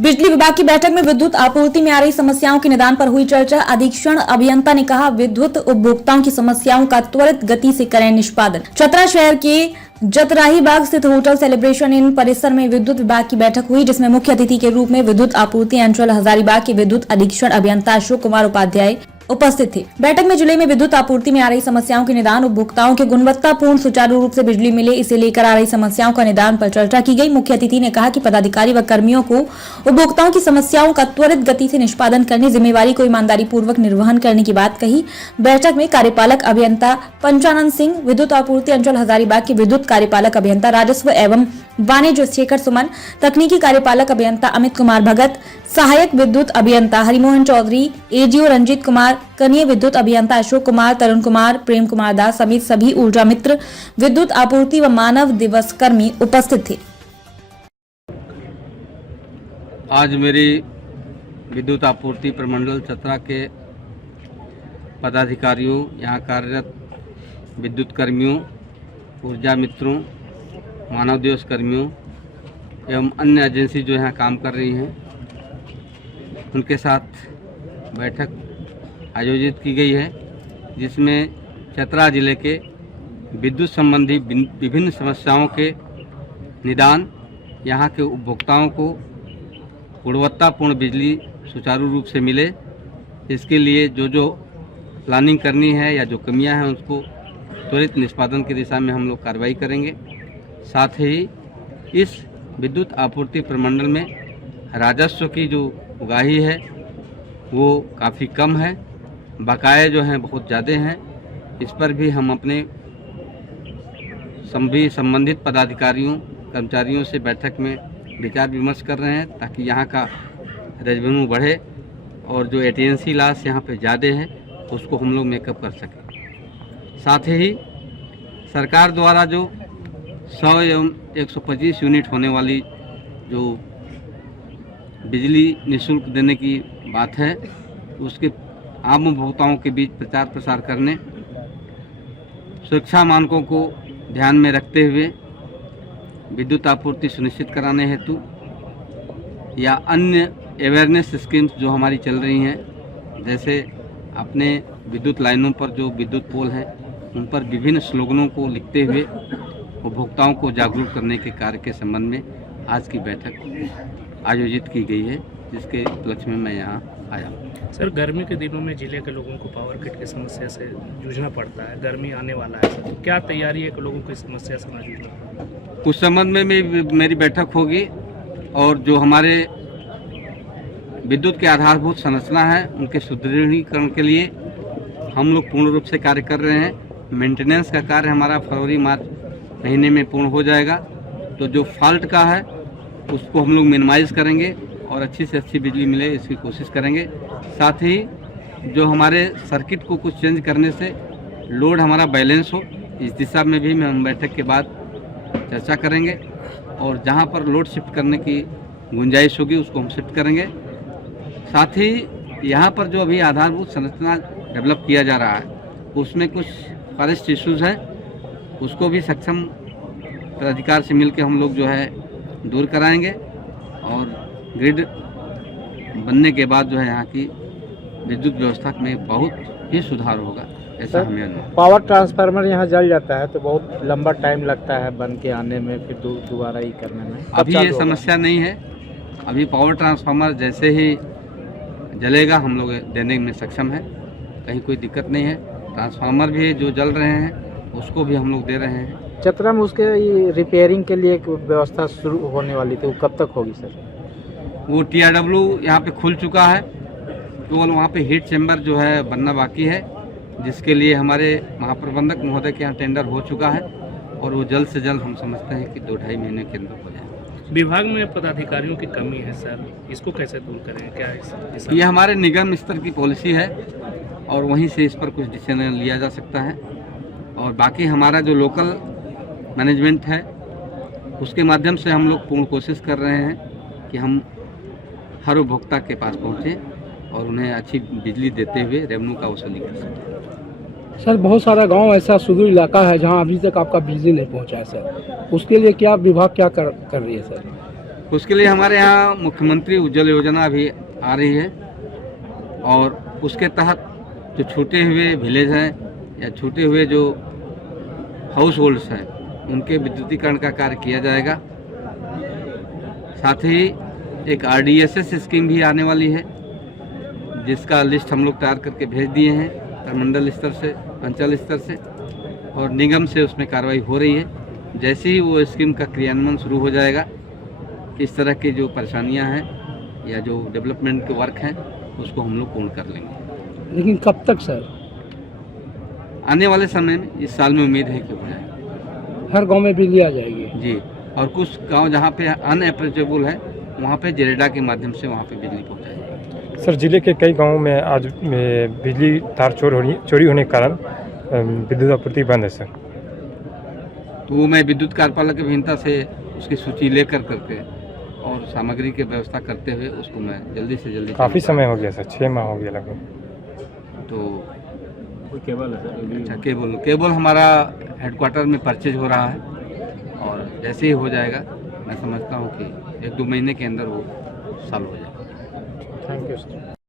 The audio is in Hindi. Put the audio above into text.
बिजली विभाग की बैठक में विद्युत आपूर्ति में आ रही समस्याओं के निदान पर हुई चर्चा। अधीक्षण अभियंता ने कहा, विद्युत उपभोक्ताओं की समस्याओं का त्वरित गति से करें निष्पादन। चतरा शहर के जतराही बाग स्थित होटल सेलिब्रेशन इन परिसर में विद्युत विभाग की बैठक हुई, जिसमें मुख्य अतिथि के रूप में विद्युत आपूर्ति अंचल हजारीबाग के विद्युत अधीक्षण अभियंता अशोक कुमार उपाध्याय उपस्थित थे। बैठक में जिले में विद्युत आपूर्ति में आ रही समस्याओं के निदान, उपभोक्ताओं के गुणवत्तापूर्ण सुचारू रूप से बिजली मिले, इसे लेकर आ रही समस्याओं का निदान पर चर्चा की गई। मुख्य अतिथि ने कहा कि पदाधिकारी व कर्मियों को उपभोक्ताओं की समस्याओं का त्वरित गति से निष्पादन करने, जिम्मेवारी को ईमानदारी पूर्वक निर्वहन करने की बात कही। बैठक में कार्यपालक अभियंता पंचानंद सिंह, विद्युत आपूर्ति अंचल हजारीबाग के विद्युत कार्यपालक अभियंता राजस्व एवं वाणिज्य शेखर सुमन, तकनीकी कार्यपालक अभियंता अमित कुमार भगत, सहायक विद्युत अभियंता हरिमोहन चौधरी, एजीओ रंजीत कुमार, कनीय विद्युत अभियंता अशोक कुमार, तरुण कुमार, प्रेम कुमार दास समेत सभी ऊर्जा मित्र, विद्युत आपूर्ति व मानव दिवस कर्मी उपस्थित थे। आज मेरी विद्युत आपूर्ति प्रमंडल चतरा के पदाधिकारियों, यहाँ कार्यरत विद्युत कर्मियों, ऊर्जा मित्रों, मानव दिवस कर्मियों एवं अन्य एजेंसी जो यहाँ काम कर रही हैं, उनके साथ बैठक आयोजित की गई है, जिसमें चतरा जिले के विद्युत संबंधी विभिन्न समस्याओं के निदान, यहाँ के उपभोक्ताओं को गुणवत्तापूर्ण बिजली सुचारू रूप से मिले, इसके लिए जो प्लानिंग करनी है या जो कमियां हैं उसको त्वरित निष्पादन की दिशा में हम लोग कार्रवाई करेंगे। साथ ही इस विद्युत आपूर्ति प्रमंडल में राजस्व की जो उगाही है वो काफ़ी कम है, बकाये जो हैं बहुत ज़्यादा हैं। इस पर भी हम अपने सभी संबंधित पदाधिकारियों, कर्मचारियों से बैठक में विचार विमर्श कर रहे हैं, ताकि यहाँ का रेवेन्यू बढ़े और जो एटीएनसी लॉस यहाँ पे ज़्यादा है उसको हम लोग मेकअप कर सकें। साथ ही सरकार द्वारा जो 100 एवं 125 यूनिट होने वाली जो बिजली निःशुल्क देने की बात है, उसके आम उपभोक्ताओं के बीच प्रचार प्रसार करने, सुरक्षा मानकों को ध्यान में रखते हुए विद्युत आपूर्ति सुनिश्चित कराने हेतु या अन्य अवेयरनेस स्कीम्स जो हमारी चल रही हैं, जैसे अपने विद्युत लाइनों पर जो विद्युत पोल हैं उन पर विभिन्न स्लोगनों को लिखते हुए उपभोक्ताओं को जागरूक करने के कार्य के संबंध में आज की बैठक आयोजित की गई है, जिसके उपलक्ष्य में मैं यहाँ आया हूँ। सर, गर्मी के दिनों में जिले के लोगों को पावर कट की समस्या से जूझना पड़ता है, गर्मी आने वाला है, तो क्या तैयारी है कि लोगों को इस समस्या से ना जूझना? उस संबंध में मेरी बैठक होगी और जो हमारे विद्युत के आधारभूत संरचना है उनके सुदृढ़ीकरण के लिए हम लोग पूर्ण रूप से कार्य कर रहे हैं। मेंटेनेंस का कार्य हमारा फरवरी मार्च महीने में पूर्ण हो जाएगा, तो जो फॉल्ट का है उसको हम लोग मिनिमाइज़ करेंगे और अच्छी से अच्छी बिजली मिले इसकी कोशिश करेंगे। साथ ही जो हमारे सर्किट को कुछ चेंज करने से लोड हमारा बैलेंस हो, इस दिशा में भी हम बैठक के बाद चर्चा करेंगे और जहां पर लोड शिफ्ट करने की गुंजाइश होगी उसको हम शिफ्ट करेंगे। साथ ही यहां पर जो अभी आधारभूत संरचना डेवलप किया जा रहा है उसमें कुछ फॉरेस्ट इश्यूज़ हैं, उसको भी सक्षम प्राधिकार से मिलकर हम लोग जो है दूर कराएंगे और ग्रिड बनने के बाद जो है यहाँ की विद्युत व्यवस्था में बहुत ही सुधार होगा, ऐसा हमें अनुभव। पावर ट्रांसफार्मर यहाँ जल जाता है तो बहुत लंबा टाइम लगता है बन के आने में, फिर दोबारा ही करने में। अभी ये समस्या नहीं है, अभी पावर ट्रांसफार्मर जैसे ही जलेगा हम लोग देने में सक्षम है, कहीं कोई दिक्कत नहीं है। ट्रांसफार्मर भी जो जल रहे हैं उसको भी हम लोग दे रहे हैं। चतरा में उसके रिपेयरिंग के लिए एक व्यवस्था शुरू होने वाली थी, वो कब तक होगी सर? वो TRW यहाँ पे खुल चुका है, केवल वहाँ पे हीट चैम्बर जो है बनना बाकी है, जिसके लिए हमारे महाप्रबंधक महोदय के यहाँ टेंडर हो चुका है और वो जल्द से जल्द हम समझते हैं कि 2-2.5 महीने के अंदर हो जाए। विभाग में पदाधिकारियों की कमी है सर, इसको कैसे दूर करें? क्या ये हमारे निगम स्तर की पॉलिसी है और वहीं से इस पर कुछ डिसीजन लिया जा सकता है और बाकी हमारा जो लोकल मैनेजमेंट है उसके माध्यम से हम लोग पूर्ण कोशिश कर रहे हैं कि हम हर उपभोक्ता के पास पहुँचें और उन्हें अच्छी बिजली देते हुए रेवेन्यू का वसूली कर सकें। सर, बहुत सारा गांव ऐसा सुदूर इलाका है जहां अभी तक आपका बिजली नहीं पहुंचा है सर, उसके लिए क्या विभाग क्या कर रही है सर? उसके लिए हमारे यहाँ मुख्यमंत्री उज्ज्वल योजना भी आ रही है और उसके तहत जो छूटे हुए विलेज हैं या छूटे हुए जो हाउस होल्ड्स हैं उनके विद्युतीकरण का कार्य किया जाएगा। साथ ही एक RDSS स्कीम भी आने वाली है जिसका लिस्ट हम लोग तैयार करके भेज दिए हैं प्रमंडल स्तर से, अंचल स्तर से, और निगम से उसमें कार्रवाई हो रही है। जैसे ही वो स्कीम का क्रियान्वयन शुरू हो जाएगा, इस तरह की जो परेशानियां हैं या जो डेवलपमेंट के वर्क हैं उसको हम लोग पूर्ण कर लेंगे। लेकिन कब तक सर? आने वाले समय में, इस साल में उम्मीद है कि हो जाएगा। हर गांव में बिजली आ जाएगी जी, और कुछ गांव जहां पे अनएप्रोचेबल है वहां पे जेरेडा के माध्यम से वहां पे बिजली पहुंचाएगी। सर, जिले के कई गांवों में आज बिजली तार चोरी होने के कारण विद्युत आपूर्ति बंद है सर। तो वो मैं विद्युत कार्यपालक की भिन्नता से उसकी सूची लेकर करके और सामग्री की व्यवस्था करते हुए उसको मैं जल्दी से जल्दी काफ़ी समय हो गया सर, 6 माह हो गया लगभग। तो केबल है सर? अच्छा, केबल हमारा हेडक्वार्टर में परचेज हो रहा है और जैसे ही हो जाएगा मैं समझता हूँ कि 1-2 महीने के अंदर वो चालू हो जाएगा। Thank you sir.